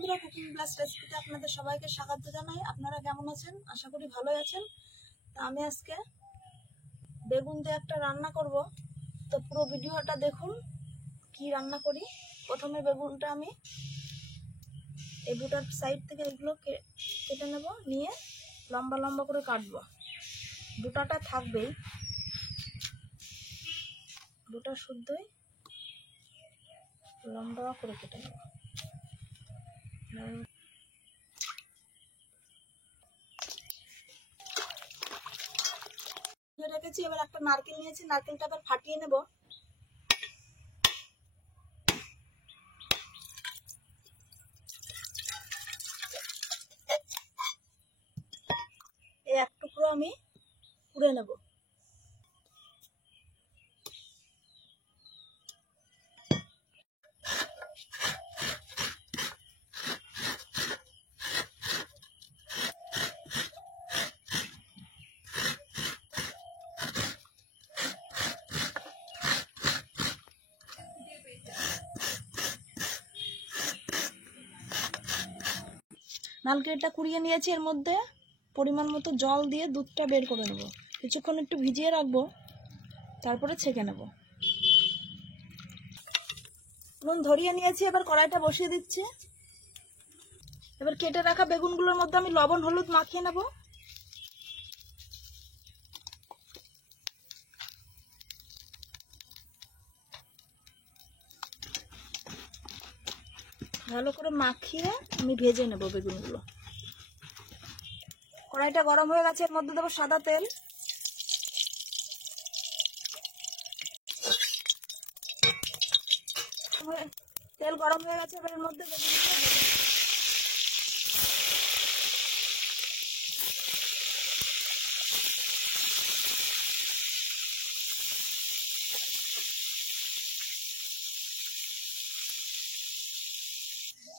বন্ধুরা, cooking plus রেসিপিতে আপনাদের সবাইকে স্বাগত জানাই। আপনারা কেমন আছেন? আশা করি ভালোই আছেন। তো আমি আজকে বেগুন দিয়ে একটা রান্না করব, তো পুরো ভিডিওটা দেখুন কি রান্না করি। প্রথমে বেগুনটা আমি এই দুটার সাইড থেকে এগুলো কেটে নেব, নিয়ে লম্বা লম্বা করে কাটবো। দুটাটা থাকবেই, দুটা শুদ্ধই লম্বা করে কেটে নেব। রেখেছি, এবার একটা নারকেল নিয়েছি, নারকেলটা আবার ফাটিয়ে নেব। এই এক টুকরো আমি পুড়ে নেব। নারকেলটা কুড়িয়ে নিয়েছি, এর মধ্যে পরিমাণ মতো জল দিয়ে দুধটা বের করে নেব। কিছুক্ষণ একটু ভিজিয়ে রাখবো, তারপরে ছেঁকে নেব। নুন ধরিয়ে নিয়েছি, এবার কড়াইটা বসিয়ে দিচ্ছি। এবার কেটে রাখা বেগুনগুলোর মধ্যে আমি লবণ হলুদ মাখিয়ে নেব। ভালো করে মাখিয়ে আমি ভেজে নেব বেগুনগুলো। কড়াইটা গরম হয়ে গেছে, এর মধ্যে দেবো সাদা তেল। তেল গরম হয়ে গেছে, এবার এর মধ্যে বেগুনগুলো দেবো।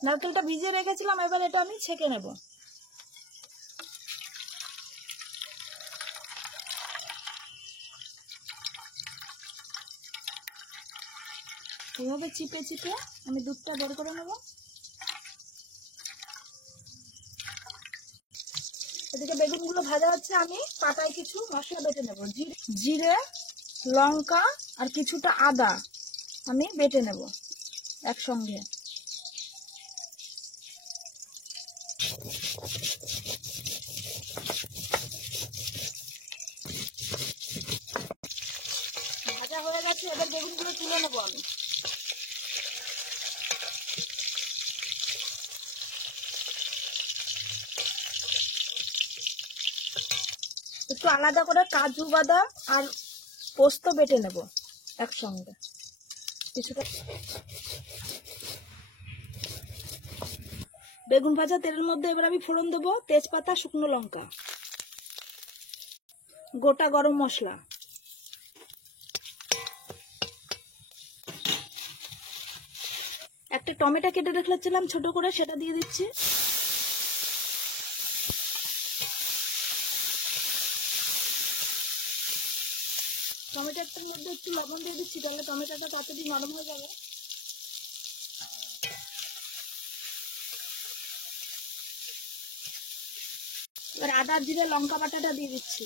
নারকেলটা ভিজিয়ে রেখেছিলাম, এবার এটা আমি ছেঁকে নেব। এইভাবে চিপে চিপে আমি দুধটা বের করে নেব। এদিকে বেগুনগুলো ভাজা হচ্ছে, আমি পাটায় কিছু মশলা বেটে নেব। জিরে, লঙ্কা আর কিছুটা আদা আমি বেটে নেব একসঙ্গে। ভাজা হয়ে গেছে, এবার বেগুনগুলো তুলে নেবো আমি। একটু আলাদা করে কাজু বাদাম আর পোস্ত বেটে নেব একসঙ্গে কিছুটা। বেগুন ভাজা তেলের মধ্যে এবার আমি ফোড়ন দেবো তেজপাতা, শুকনো লঙ্কা, গোটা গরম মশলা, একটা টমেটো কেটে রেখেছিলাম ছোট করে, সেটা দিয়ে দিচ্ছি। টমেটোটার মধ্যে একটু লবণ দিয়ে দিচ্ছি, তাহলে টমেটোটা তাড়াতাড়ি নরম হয়ে যাবে। এবার আদা জিরে লঙ্কা বাটাটা দিয়ে দিচ্ছি।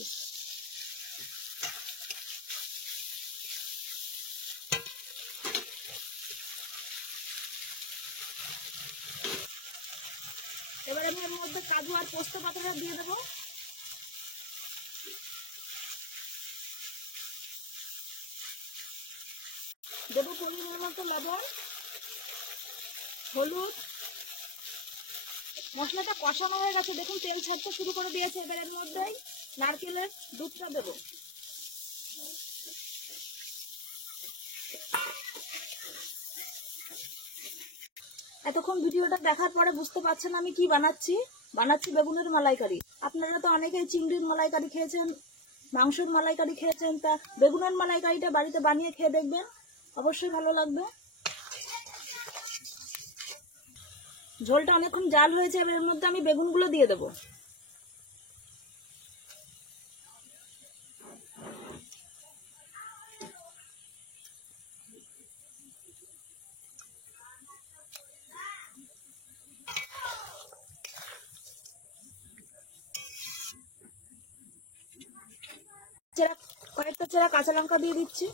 এবার আমি এর মধ্যে কাজু আর পোস্ত পাতাটা দিয়ে দেবো। দেবো পরিমাণ মতো লবণ, হলুদ। মশলাটা কষানো হয়ে গেছে, দেখুন তেল ছাড়তে শুরু করে দিয়েছে। এবার এর মধ্যেই নারকেলের দুধটা দেবো। এতক্ষণ ভিডিওটা দেখার পরে বুঝতে পারছেন আমি কি বানাচ্ছি বেগুনের মালাইকারি। আপনারা তো অনেকেই চিংড়ির মালাইকারি খেয়েছেন, মাংসের মালাইকারি খেয়েছেন, তা বেগুনের মালাইকারিটা বাড়িতে বানিয়ে খেয়ে দেখবেন, অবশ্যই ভালো লাগবে। ঝোলটা অনেকক্ষণ জাল হয়েছে, এবার এর মধ্যে আমি বেগুনগুলো দিয়ে দেবো। কয়েকটা চেরা কাঁচা লঙ্কা দিয়ে দিচ্ছি।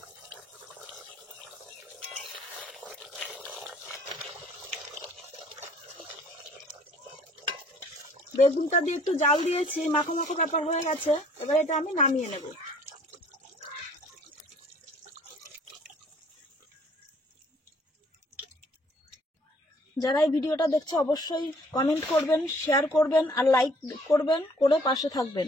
বেগুনটা দিয়ে একটু জাল দিয়েছি, মাখো মাখো ব্যাপার হয়ে গেছে। এবার এটা আমি নামিয়ে নেব। যারা এই ভিডিওটা দেখছে অবশ্যই কমেন্ট করবেন, শেয়ার করবেন আর লাইক করবেন, করে পাশে থাকবেন।